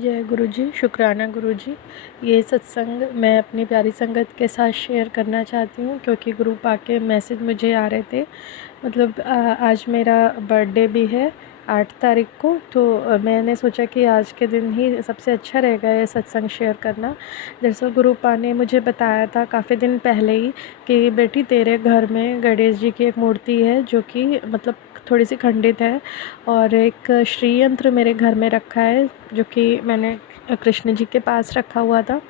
जय गुरु जी, शुक्राना गुरु जी। ये सत्संग मैं अपनी प्यारी संगत के साथ शेयर करना चाहती हूँ क्योंकि गुरु पाक के मैसेज मुझे आ रहे थे। मतलब आज मेरा बर्थडे भी है 8 तारीख को, तो मैंने सोचा कि आज के दिन ही सबसे अच्छा रहेगा ये सत्संग शेयर करना। दरअसल गुरु पा ने मुझे बताया था काफ़ी दिन पहले ही कि बेटी तेरे घर में गणेश जी की एक मूर्ति है जो कि मतलब थोड़ी सी खंडित है, और एक श्री यंत्र मेरे घर में रखा है जो कि मैंने कृष्ण जी के पास रखा हुआ था।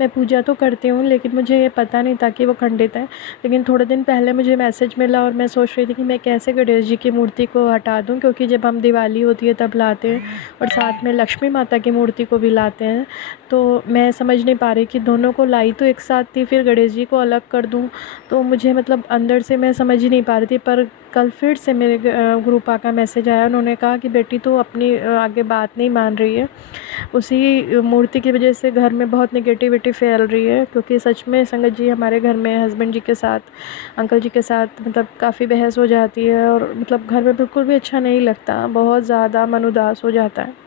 मैं पूजा तो करती हूँ लेकिन मुझे ये पता नहीं था कि वो खंडित है। लेकिन थोड़े दिन पहले मुझे मैसेज मिला और मैं सोच रही थी कि मैं कैसे गणेश जी की मूर्ति को हटा दूँ, क्योंकि जब हम दिवाली होती है तब लाते हैं और साथ में लक्ष्मी माता की मूर्ति को भी लाते हैं। तो मैं समझ नहीं पा रही कि दोनों को लाई तो एक साथ थी, फिर गणेश जी को अलग कर दूँ। तो मुझे मतलब अंदर से मैं समझ ही नहीं पा रही थी। पर कल फिर से मेरे गुरु पा का मैसेज आया। उन्होंने कहा कि बेटी तो अपनी आगे बात नहीं मान रही है, उसी मूर्ति की वजह से घर में बहुत नेगेटिविटी फैल रही है। क्योंकि सच में संगत जी हमारे घर में हस्बैंड जी के साथ, अंकल जी के साथ मतलब काफ़ी बहस हो जाती है और मतलब घर में बिल्कुल भी अच्छा नहीं लगता, बहुत ज़्यादा मन उदास हो जाता है।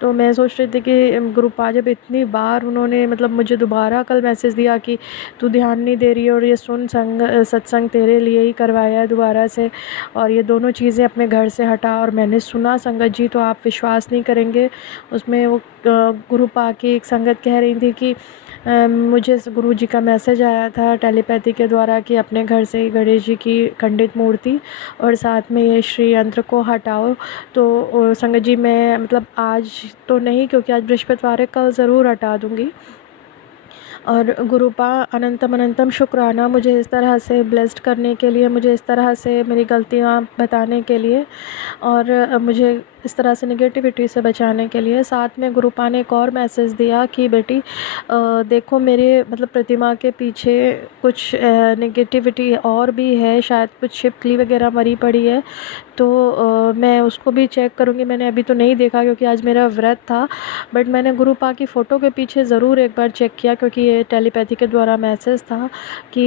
तो मैं सोच रही थी कि गुरुपा जब इतनी बार उन्होंने मतलब मुझे दोबारा कल मैसेज दिया कि तू ध्यान नहीं दे रही है और ये सुन सत्संग तेरे लिए ही करवाया है दोबारा से, और ये दोनों चीज़ें अपने घर से हटा। और मैंने सुना संगत जी, तो आप विश्वास नहीं करेंगे, उसमें वो गुरुपा की एक संगत कह रही थी कि मुझे गुरु जी का मैसेज आया था टेलीपैथी के द्वारा कि अपने घर से गणेश जी की खंडित मूर्ति और साथ में ये श्री यंत्र को हटाओ। तो संगत जी मैं मतलब आज तो नहीं, क्योंकि आज बृहस्पतिवार है, कल ज़रूर हटा दूँगी। और गुरुपा अनंतम अनंतम शुक्राना मुझे इस तरह से ब्लेस्ड करने के लिए, मुझे इस तरह से मेरी गलतियाँ बताने के लिए और मुझे इस तरह से नेगेटिविटी से बचाने के लिए। साथ में गुरुपा ने एक और मैसेज दिया कि बेटी देखो मेरे मतलब प्रतिमा के पीछे कुछ नेगेटिविटी और भी है, शायद कुछ छिपकली वगैरह मरी पड़ी है, तो मैं उसको भी चेक करूँगी। मैंने अभी तो नहीं देखा क्योंकि आज मेरा व्रत था, बट मैंने गुरुपा की फ़ोटो के पीछे ज़रूर एक बार चेक किया, क्योंकि ये टेलीपैथी के द्वारा मैसेज था कि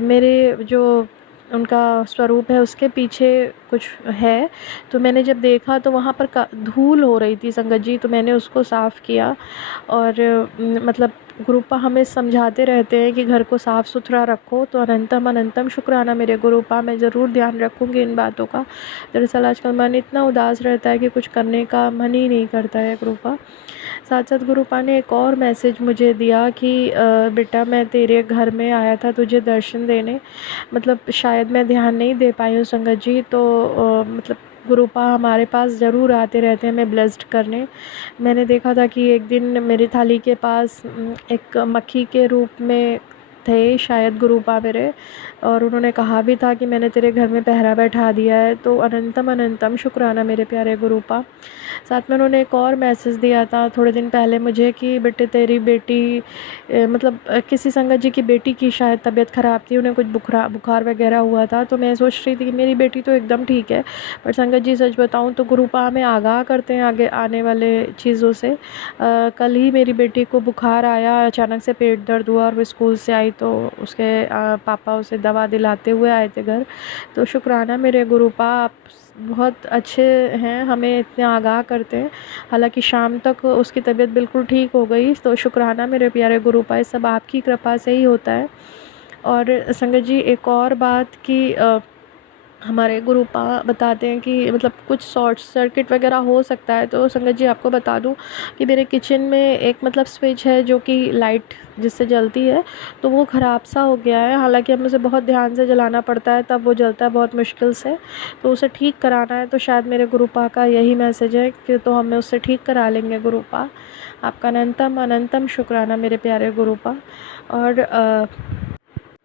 मेरे जो उनका स्वरूप है उसके पीछे कुछ है। तो मैंने जब देखा तो वहाँ पर धूल हो रही थी संगत जी, तो मैंने उसको साफ़ किया। और मतलब गुरुपा हमें समझाते रहते हैं कि घर को साफ़ सुथरा रखो, तो अनंतम अनंतम शुक्राना मेरे गुरुपा, मैं ज़रूर ध्यान रखूँगी इन बातों का। दरअसल आजकल मन इतना उदास रहता है कि कुछ करने का मन ही नहीं करता है गुरुपा। साथ साथ गुरुपा ने एक और मैसेज मुझे दिया कि बेटा मैं तेरे घर में आया था तुझे दर्शन देने, मतलब शायद मैं ध्यान नहीं दे पाई हूँ संगत जी। तो मतलब गुरुपा हमारे पास ज़रूर आते रहते हैं हमें ब्लेस्ड करने। मैंने देखा था कि एक दिन मेरी थाली के पास एक मक्खी के रूप में थे शायद गुरुपा मेरे, और उन्होंने कहा भी था कि मैंने तेरे घर में पहरा बैठा दिया है। तो अनंतम अनंतम शुक्राना मेरे प्यारे गुरुपा। साथ में उन्होंने एक और मैसेज दिया था थोड़े दिन पहले मुझे कि बेटे तेरी बेटी मतलब किसी संगत जी की बेटी की शायद तबीयत ख़राब थी, उन्हें कुछ बुखार वगैरह हुआ था। तो मैं सोच रही थी कि मेरी बेटी तो एकदम ठीक है, पर संगत जी सच बताऊं तो गुरुपा हमें आगाह करते हैं आगे आने वाले चीज़ों से। कल ही मेरी बेटी को बुखार आया, अचानक से पेट दर्द हुआ और वो स्कूल से आई तो उसके पापा उसे दवा दिलाते हुए आए थे घर। तो शुक्राना मेरे गुरुपा, आप बहुत अच्छे हैं, हमें इतने आगाह करते हैं। हालांकि शाम तक उसकी तबीयत बिल्कुल ठीक हो गई। तो शुक्राना मेरे प्यारे गुरुपा, ये सब आपकी कृपा से ही होता है। और संगत जी एक और बात कि हमारे गुरुपा बताते हैं कि मतलब कुछ शॉर्ट सर्किट वगैरह हो सकता है। तो संगत जी आपको बता दूं कि मेरे किचन में एक मतलब स्विच है जो कि लाइट जिससे जलती है, तो वो ख़राब सा हो गया है। हालांकि हमें उसे बहुत ध्यान से जलाना पड़ता है तब वो जलता है बहुत मुश्किल से, तो उसे ठीक कराना है। तो शायद मेरे गुरुपा का यही मैसेज है कि तो हमें उससे ठीक करा लेंगे गुरुपा। आपका अनंतम अनंतम शुक्राना मेरे प्यारे गुरुपा। और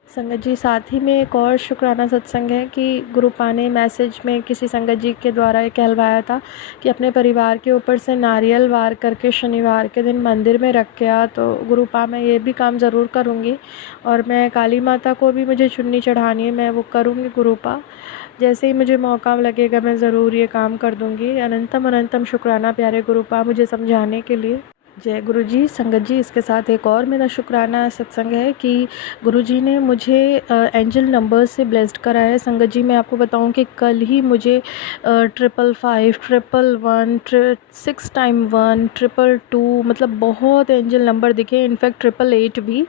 संगत जी साथ ही में एक और शुक्राना सत्संग है कि गुरुपा ने मैसेज में किसी संगत जी के द्वारा ये कहलवाया था कि अपने परिवार के ऊपर से नारियल वार करके शनिवार के दिन मंदिर में रख के आ। तो गुरुपा मैं ये भी काम ज़रूर करूँगी, और मैं काली माता को भी मुझे चुन्नी चढ़ानी है, मैं वो करूँगी गुरुपा। जैसे ही मुझे मौका लगेगा मैं ज़रूर ये काम कर दूँगी। अनंतम अनंतम शुक्राना प्यारे गुरुपा मुझे समझाने के लिए। जय गुरुजी। संगत जी, इसके साथ एक और मेरा शुक्राना सत्संग है कि गुरुजी ने मुझे एंजल नंबर्स से ब्लेस्ड करा है। संगत जी, मैं आपको बताऊं कि कल ही मुझे 555, 111, 6 टाइम 1, 222 मतलब बहुत एंजल नंबर दिखे, इनफैक्ट 888 भी,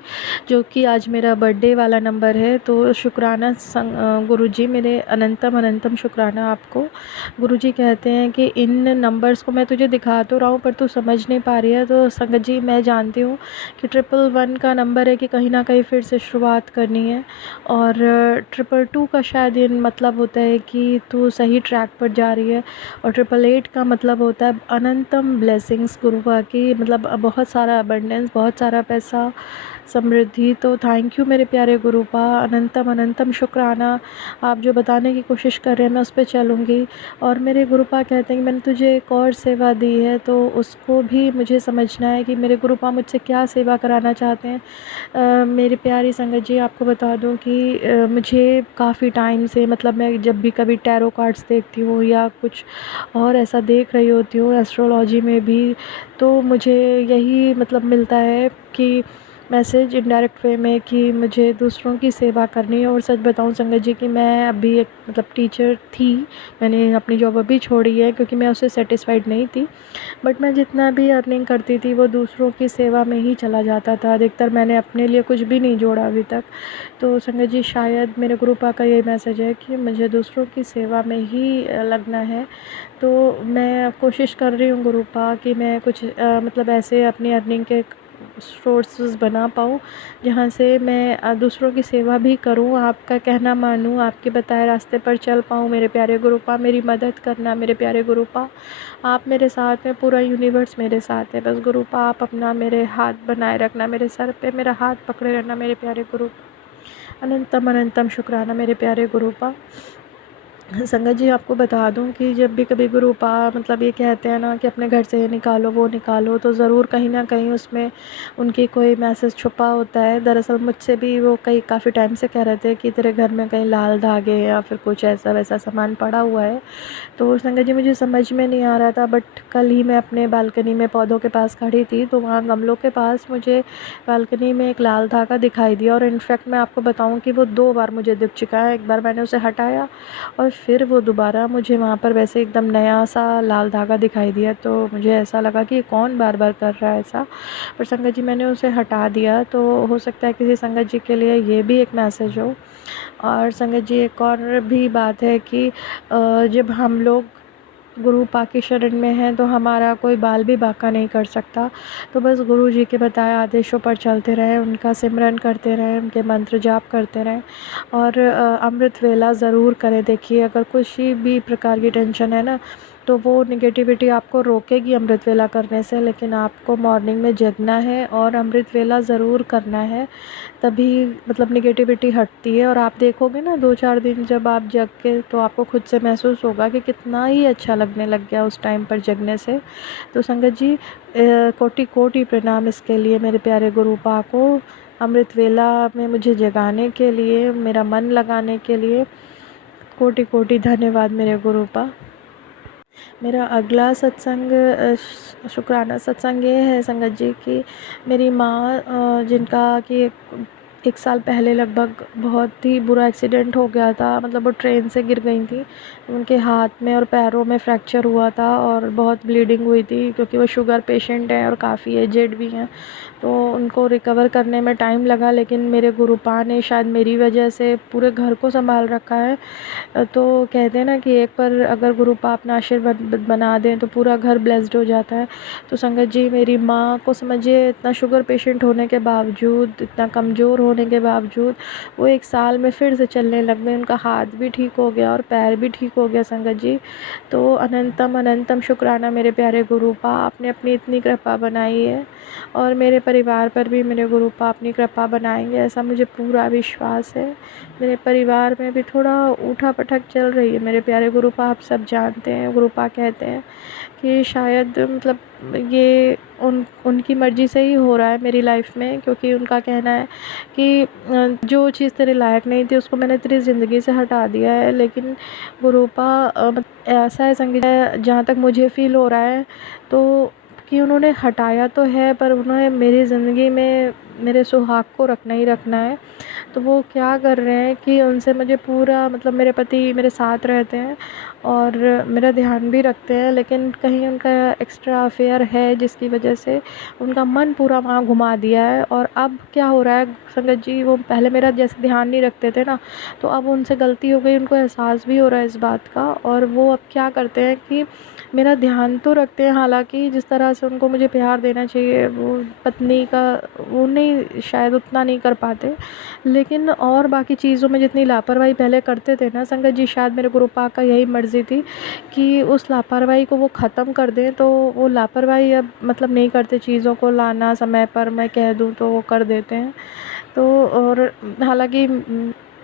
जो कि आज मेरा बर्थडे वाला नंबर है। तो शुक्राना गुरुजी, मेरे अनंतम अनंतम शुक्राना आपको। गुरुजी कहते हैं कि इन नंबर्स को मैं तुझे दिखा तो रहा हूँ पर तू समझ नहीं पा रही है। तो संगत जी, मैं जानती हूँ कि 111 का नंबर है कि कहीं ना कहीं फिर से शुरुआत करनी है, और 222 का शायद ये मतलब होता है कि तू सही ट्रैक पर जा रही है, और 888 का मतलब होता है अनंतम ब्लेसिंग्स गुरुआ की, मतलब बहुत सारा अबंडेंस, बहुत सारा पैसा, समृद्धि। तो थैंक यू मेरे प्यारे गुरुपा, अनंतम अनंतम शुक्राना। आप जो बताने की कोशिश कर रहे हैं मैं उस पर चलूँगी। और मेरे गुरुपा कहते हैं कि मैंने तुझे एक और सेवा दी है तो उसको भी मुझे समझना है कि मेरे गुरुपा मुझसे क्या सेवा कराना चाहते हैं। मेरी प्यारी संगत जी, आपको बता दूं कि मुझे काफ़ी टाइम से, मतलब मैं जब भी कभी टैरो कार्ड्स देखती हूँ या कुछ और ऐसा देख रही होती हूँ एस्ट्रोलॉजी में भी, तो मुझे यही मतलब मिलता है कि मैसेज इनडायरेक्ट वे में कि मुझे दूसरों की सेवा करनी है। और सच बताऊं संगत जी कि मैं अभी एक मतलब टीचर थी, मैंने अपनी जॉब अभी छोड़ी है क्योंकि मैं उससे सेटिस्फाइड नहीं थी, बट मैं जितना भी अर्निंग करती थी वो दूसरों की सेवा में ही चला जाता था, अधिकतर मैंने अपने लिए कुछ भी नहीं जोड़ा अभी तक। तो संगत जी, शायद मेरे गुरुपा का ये मैसेज है कि मुझे दूसरों की सेवा में ही लगना है। तो मैं कोशिश कर रही हूँ गुरुपा कि मैं कुछ मतलब ऐसे अपनी अर्निंग के सोर्सेज बना पाऊँ जहाँ से मैं दूसरों की सेवा भी करूँ, आपका कहना मानूँ, आपके बताए रास्ते पर चल पाऊँ। मेरे प्यारे गुरुपा, मेरी मदद करना मेरे प्यारे गुरुपा। आप मेरे साथ हैं, पूरा यूनिवर्स मेरे साथ है, बस गुरुपा आप अपना मेरे हाथ बनाए रखना, मेरे सर पे मेरा हाथ पकड़े रहना मेरे प्यारे गुरु। अनंतम अनंतम शुक्राना मेरे प्यारे गुरुपा। संगत जी, आपको बता दूं कि जब भी कभी गुरुपा मतलब ये कहते हैं ना कि अपने घर से ये निकालो वो निकालो, तो ज़रूर कहीं ना कहीं उसमें उनकी कोई मैसेज छुपा होता है। दरअसल मुझसे भी वो काफ़ी टाइम से कह रहे थे कि तेरे घर में कहीं लाल धागे या फिर कुछ ऐसा वैसा सामान पड़ा हुआ है। तो संगत जी, मुझे समझ में नहीं आ रहा था, बट कल ही मैं अपने बालकनी में पौधों के पास खड़ी थी तो वहाँ गमलों के पास मुझे बालकनी में एक लाल धागा दिखाई दिया, और इनफैक्ट मैं आपको बताऊं कि वो 2 बार मुझे दिख चुका है। एक बार मैंने उसे हटाया और फिर वो दोबारा मुझे वहाँ पर वैसे एकदम नया सा लाल धागा दिखाई दिया, तो मुझे ऐसा लगा कि कौन बार बार कर रहा है ऐसा। पर संगत जी, मैंने उसे हटा दिया, तो हो सकता है किसी संगत जी के लिए ये भी एक मैसेज हो। और संगत जी, एक और भी बात है कि जब हम लोग गुरु पाक शरण में हैं तो हमारा कोई बाल भी बांका नहीं कर सकता। तो बस गुरु जी के बताए आदेशों पर चलते रहें, उनका सिमरन करते रहें, उनके मंत्र जाप करते रहें, और अमृत वेला ज़रूर करें। देखिए, अगर कुछ भी प्रकार की टेंशन है ना, तो वो निगेटिविटी आपको रोकेगी अमृत वेला करने से, लेकिन आपको मॉर्निंग में जगना है और अमृत वेला ज़रूर करना है, तभी मतलब निगेटिविटी हटती है। और आप देखोगे ना 2-4 दिन जब आप जग के, तो आपको खुद से महसूस होगा कि कितना ही अच्छा लगने लग गया उस टाइम पर जगने से। तो संगत जी, कोटि कोटि प्रणाम इसके लिए मेरे प्यारे गुरुपा को, अमृत वेला में मुझे जगाने के लिए, मेरा मन लगाने के लिए कोटि कोटि धन्यवाद मेरे गुरुपा। मेरा अगला सत्संग शुक्राना सत्संग ये है संगत जी कि मेरी माँ, जिनका कि 1 साल पहले लगभग बहुत ही बुरा एक्सीडेंट हो गया था, मतलब वो ट्रेन से गिर गई थी, उनके हाथ में और पैरों में फ्रैक्चर हुआ था और बहुत ब्लीडिंग हुई थी, क्योंकि वो शुगर पेशेंट हैं और काफ़ी एजेड भी हैं, तो उनको रिकवर करने में टाइम लगा। लेकिन मेरे गुरुपा ने शायद मेरी वजह से पूरे घर को संभाल रखा है। तो कहते हैं ना कि एक पर अगर गुरुपा अपना आशीर्वाद बना दें तो पूरा घर ब्लेस्ड हो जाता है। तो संगत जी, मेरी माँ को समझिए, इतना शुगर पेशेंट होने के बावजूद, इतना कमज़ोर होने के बावजूद वो 1 साल में फिर से चलने लग गए, उनका हाथ भी ठीक हो गया और पैर भी ठीक हो गया संगत जी। तो अनंतम अनंतम शुक्राना मेरे प्यारे गुरुपा, आपने अपनी इतनी कृपा बनाई है, और मेरे परिवार पर भी मेरे गुरुपा अपनी कृपा बनाएंगे, ऐसा मुझे पूरा विश्वास है। मेरे परिवार में भी थोड़ा उठा पटक चल रही है मेरे प्यारे गुरुपा, आप सब जानते हैं। गुरुपा कहते हैं कि शायद मतलब ये उनकी मर्ज़ी से ही हो रहा है मेरी लाइफ में, क्योंकि उनका कहना है कि जो चीज़ तेरे लायक नहीं थी उसको मैंने तेरी ज़िंदगी से हटा दिया है। लेकिन गुरुपा ऐसा है संगीत, जहाँ तक मुझे फ़ील हो रहा है, तो कि उन्होंने हटाया तो है पर उन्हें मेरी ज़िंदगी में मेरे सुहाग को रखना ही रखना है। तो वो क्या कर रहे हैं कि उनसे मुझे पूरा मतलब मेरे पति मेरे साथ रहते हैं और मेरा ध्यान भी रखते हैं, लेकिन कहीं उनका एक्स्ट्रा अफेयर है जिसकी वजह से उनका मन पूरा वहाँ घुमा दिया है। और अब क्या हो रहा है संगत जी, वो पहले मेरा जैसे ध्यान नहीं रखते थे ना, तो अब उनसे गलती हो गई, उनको एहसास भी हो रहा है इस बात का। और वो अब क्या करते हैं कि मेरा ध्यान तो रखते हैं, हालाँकि जिस तरह से उनको मुझे प्यार देना चाहिए वो पत्नी का वो नहीं शायद उतना नहीं कर पाते। लेकिन और बाकी चीज़ों में जितनी लापरवाही पहले करते थे ना संगत जी, शायद मेरे गुरु पाक का यही मर्ज़ी थी कि उस लापरवाही को वो ख़त्म कर दें। तो वो लापरवाही अब मतलब नहीं करते, चीज़ों को लाना समय पर मैं कह दूँ तो वो कर देते हैं। तो और हालाँकि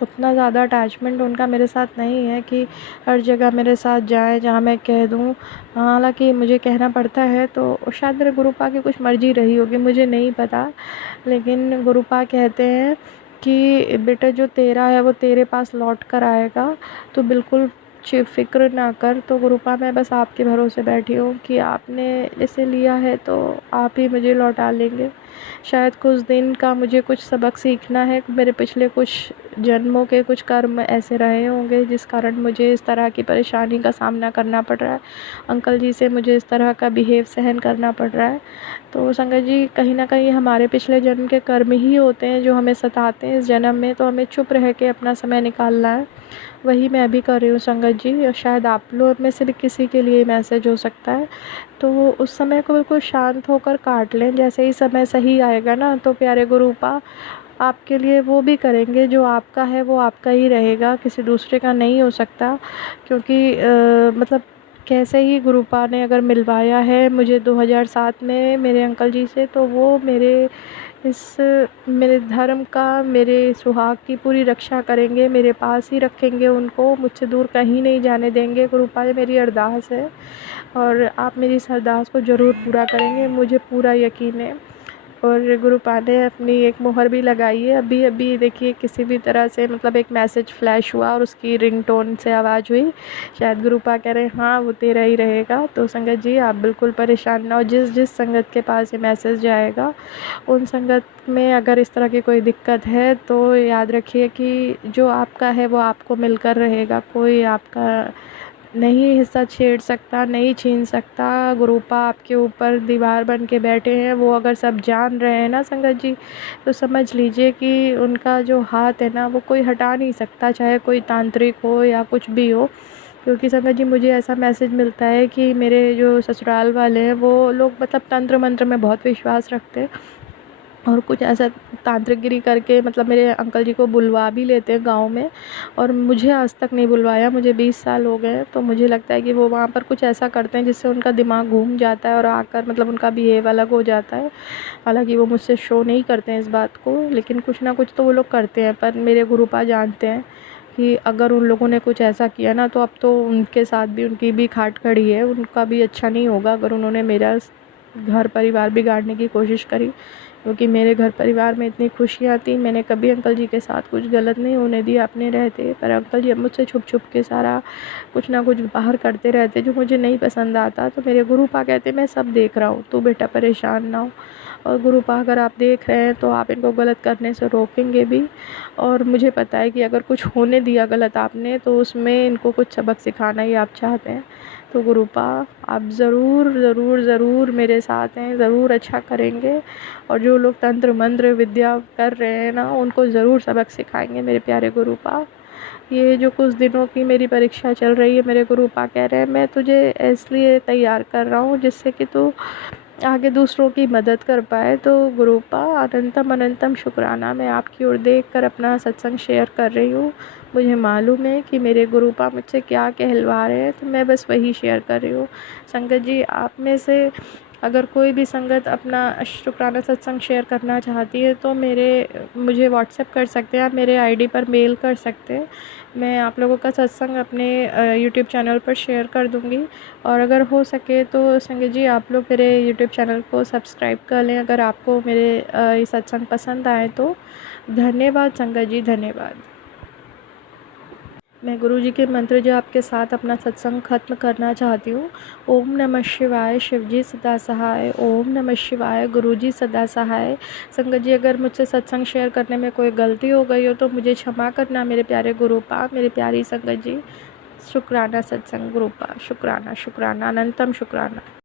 उतना ज़्यादा अटैचमेंट उनका मेरे साथ नहीं है कि हर जगह मेरे साथ जाएँ जहाँ मैं कह दूँ। हालाँकि मुझे कहना पड़ता है, तो शायद मेरे गुरु पाक की कुछ मर्ज़ी रही होगी, मुझे नहीं पता। लेकिन गुरु पाक कहते हैं कि बेटा जो तेरा है वो तेरे पास लौट कर आएगा, तो बिल्कुल फ़िक्र ना कर। तो गुरुपा मैं बस आपके भरोसे बैठी हूँ कि आपने इसे लिया है तो आप ही मुझे लौटा लेंगे। शायद कुछ दिन का मुझे कुछ सबक सीखना है, मेरे पिछले कुछ जन्मों के कुछ कर्म ऐसे रहे होंगे जिस कारण मुझे इस तरह की परेशानी का सामना करना पड़ रहा है। अंकल जी से मुझे इस तरह का बिहेव सहन करना पड़ रहा है। तो संगत जी कहीं न कहीं हमारे पिछले जन्म के कर्म ही होते हैं जो हमें सताते हैं इस जन्म में, तो हमें चुप रह के अपना समय निकालना है। वही मैं भी कर रही हूँ संगत जी, और शायद आप लोग में से भी किसी के लिए मैसेज हो सकता है। तो उस समय को बिल्कुल शांत होकर काट लें, जैसे ही समय सही आएगा ना तो प्यारे गुरुपा आपके लिए वो भी करेंगे। जो आपका है वो आपका ही रहेगा, किसी दूसरे का नहीं हो सकता। क्योंकि मतलब कैसे ही गुरुपा ने अगर मिलवाया है मुझे 2007 में मेरे अंकल जी से, तो वो इस मेरे धर्म का, मेरे सुहाग की पूरी रक्षा करेंगे, मेरे पास ही रखेंगे उनको, मुझसे दूर कहीं नहीं जाने देंगे। गुरुपा ये मेरी अरदास है और आप मेरी इस अरदास को ज़रूर पूरा करेंगे, मुझे पूरा यकीन है। और गुरुपा ने अपनी एक मोहर भी लगाई है। अभी अभी देखिए किसी भी तरह से मतलब एक मैसेज फ्लैश हुआ और उसकी रिंगटोन से आवाज़ हुई, शायद गुरुपा कह रहे हैं हाँ वो तेरा ही रहेगा। तो संगत जी आप बिल्कुल परेशान ना हो, जिस जिस संगत के पास ये मैसेज जाएगा उन संगत में अगर इस तरह की कोई दिक्कत है तो याद रखिए कि जो आपका है वो आपको मिलकर रहेगा, कोई आपका नहीं हिस्सा छेड़ सकता, नहीं छीन सकता। गुरुपा आपके ऊपर दीवार बन के बैठे हैं, वो अगर सब जान रहे हैं ना संगत जी, तो समझ लीजिए कि उनका जो हाथ है ना वो कोई हटा नहीं सकता, चाहे कोई तांत्रिक हो या कुछ भी हो। क्योंकि संगत जी मुझे ऐसा मैसेज मिलता है कि मेरे जो ससुराल वाले हैं वो लोग मतलब तंत्र मंत्र में बहुत विश्वास रखते हैं और कुछ ऐसा तांत्रिकगिरी करके मतलब मेरे अंकल जी को बुलवा भी लेते हैं गाँव में, और मुझे आज तक नहीं बुलवाया। मुझे 20 साल हो गए हैं, तो मुझे लगता है कि वो वहाँ पर कुछ ऐसा करते हैं जिससे उनका दिमाग घूम जाता है और आकर मतलब उनका बिहेव अलग हो जाता है। हालाँकि वो मुझसे शो नहीं करते हैं इस बात को, लेकिन कुछ ना कुछ तो वो लोग करते हैं। पर मेरे गुरुपा जानते हैं कि अगर उन लोगों ने कुछ ऐसा किया ना तो अब तो उनके साथ भी उनकी भी खाट खड़ी है, उनका भी अच्छा नहीं होगा अगर उन्होंने मेरा घर परिवार बिगाड़ने की कोशिश करी। क्योंकि मेरे घर परिवार में इतनी खुशियाँ थी, मैंने कभी अंकल जी के साथ कुछ गलत नहीं होने दिया अपने रहते। पर अंकल जी अब मुझसे छुप छुप के सारा कुछ ना कुछ बाहर करते रहते जो मुझे नहीं पसंद आता। तो मेरे गुरुपा कहते मैं सब देख रहा हूँ, तू बेटा परेशान ना हो। और गुरुपा अगर आप देख रहे हैं तो आप इनको गलत करने से रोकेंगे भी। और मुझे पता है कि अगर कुछ होने दिया गलत आपने तो उसमें इनको कुछ सबक सिखाना ही आप चाहते हैं। तो गुरुपा आप ज़रूर ज़रूर ज़रूर मेरे साथ हैं, ज़रूर अच्छा करेंगे। और जो लोग तंत्र मंत्र विद्या कर रहे हैं ना उनको ज़रूर सबक सिखाएंगे मेरे प्यारे गुरुपा। ये जो कुछ दिनों की मेरी परीक्षा चल रही है, मेरे गुरुपा कह रहे हैं मैं तुझे इसलिए तैयार कर रहा हूँ जिससे कि तू आगे दूसरों की मदद कर पाए। तो गुरुपा अनंतम अनंतम शुक्राना, मैं आपकी ओर देख कर अपना सत्संग शेयर कर रही हूँ। मुझे मालूम है कि मेरे गुरुपा मुझसे क्या कहलवा रहे हैं, तो मैं बस वही शेयर कर रही हूँ। संगत जी आप में से अगर कोई भी संगत अपना शुक्राना सत्संग शेयर करना चाहती है तो मुझे व्हाट्सएप कर सकते हैं, आप मेरे आईडी पर मेल कर सकते हैं। मैं आप लोगों का सत्संग अपने यूट्यूब चैनल पर शेयर कर दूँगी। और अगर हो सके तो संगत जी आप लोग मेरे यूट्यूब चैनल को सब्सक्राइब कर लें अगर आपको मेरे ये सत्संग पसंद आए तो। धन्यवाद संगत जी, धन्यवाद। मैं गुरुजी के मंत्र जाप के साथ अपना सत्संग ख़त्म करना चाहती हूँ। ओम नमः शिवाय, शिवजी सदा सहाय। ओम नमः शिवाय, गुरुजी सदा सहाय। संगत जी, अगर मुझसे सत्संग शेयर करने में कोई गलती हो गई हो तो मुझे क्षमा करना मेरे प्यारे गुरुपा, मेरी प्यारी संगत जी। शुक्राना सत्संग गुरुपा, शुक्राना शुक्राना, अनंतम शुक्राना।